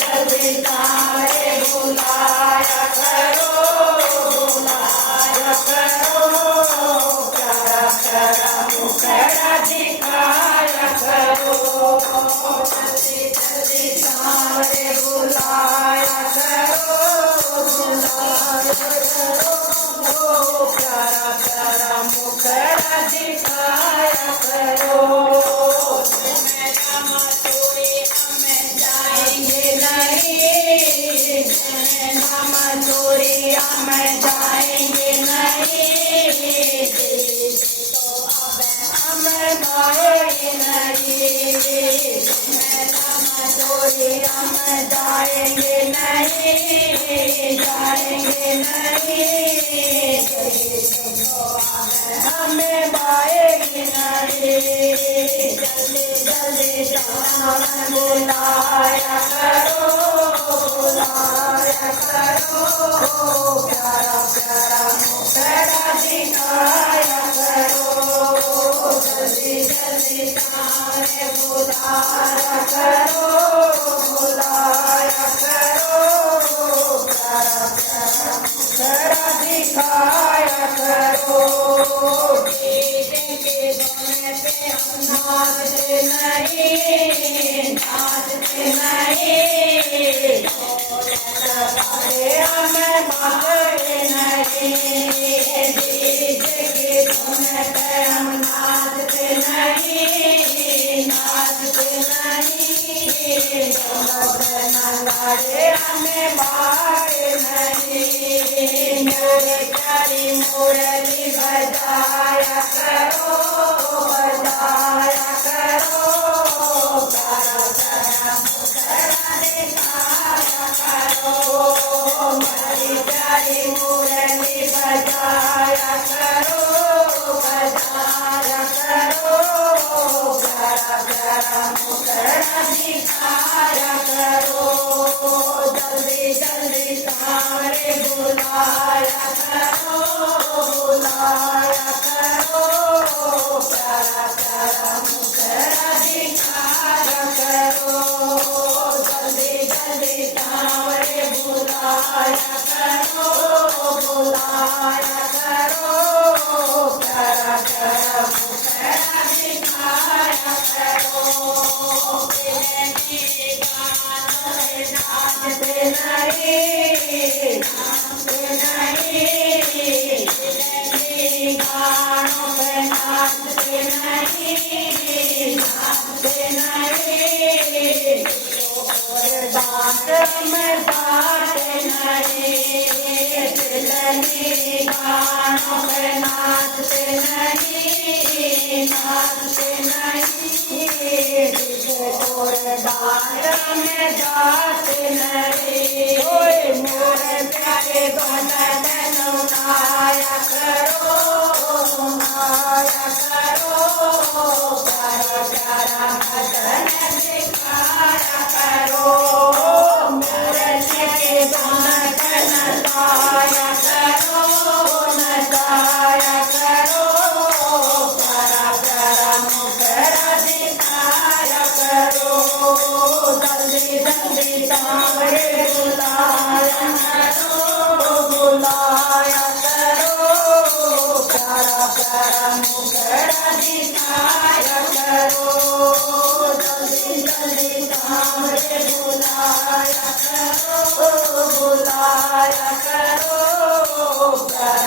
जल्दी तारे बुलाया करो, बुलाया करो, प्यारा प्यारा मुखड़ा दिखाया करो। जल्दी जल्दी तारे बुलाया करो, बुलाया करो, प्यारा प्यारा मुखड़ा दिखाया करो। मजूरिया में जाएंगे नहीं, तो अब हम जाएंगे नहीं। मजूरिया में जाएंगे नहीं, जाएंगे नहीं, तो हमें पाएंगे नहीं। जल्दी जल्दी जाना बुलाया करो, बुलाया करो, प्यारा प्यारा मुखड़ा दिखाया करो। जल्दी जल्दी तारे बुलाया करो, बुलाया करो, प्यारा प्यारा मुखड़ा दिखाया करो। के दोने पे हम नाचते नहीं, नाचते नहीं, हमें बांधे नहीं। डीजे के धुन पे हम नाचते नहीं, नाचते नहीं, नगाड़े हमें बांधे नहीं। मेरे प्यारी मुरली बजाया करो, बजाया करो, प्यारा प्यारा मुखड़ा दिखाया करो। मेरी प्यारी मुरली बजाया करो, बजाया करो, प्यारा प्यारा मुखड़ा दिखाया करो। जल्दी जल्दी तारे बुलाया करो, बुलाया करो, प्यारा प्यारा मुखड़ा दिखाया करो। जल्दी जल्दी तारे बुलाया करो, बुलाया करो, प्यारा प्यारा मुखड़ा दिखाया करो। नाचते नहीं, नाचते नहीं, गानों पे नाचते नहीं, नाचते नहीं, डांट में बाटे नहीं। गानों पे नाचते नहीं, नाचते नहीं, और डांट में जाते नहीं। मोरे प्यारे भजन गाया करो, गाया करो, प्यारा प्यारा भजन दिखाया करो। मोरे के भजन गाया करो, नचाया करो, प्यारा प्यारा मुखड़ा दिखाया करो। जल्दी जल्दी तारे बुलाया करो, बुलाया करो, प्यारा प्यारा मुखड़ा दिखाया करो। जल्दी जल्दी तारे बुलाया करो, बुलाया करो, प्यारा